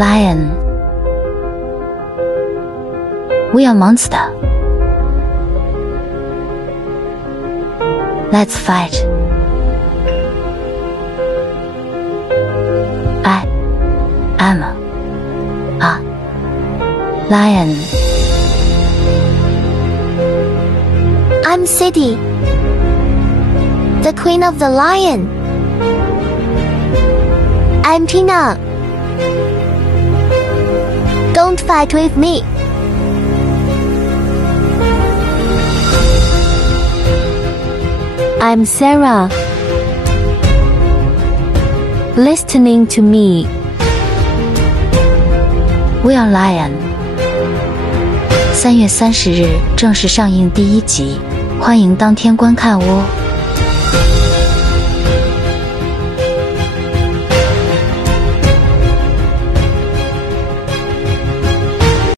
Lion. We are monster. Let's fight. I am a lion. I'm City, the queen of the lion. I'm Tina. Don't fight with me. I'm Sarah. Listening to me. We are Lion. 3月30日正式上映第1集，欢迎当天观看哦。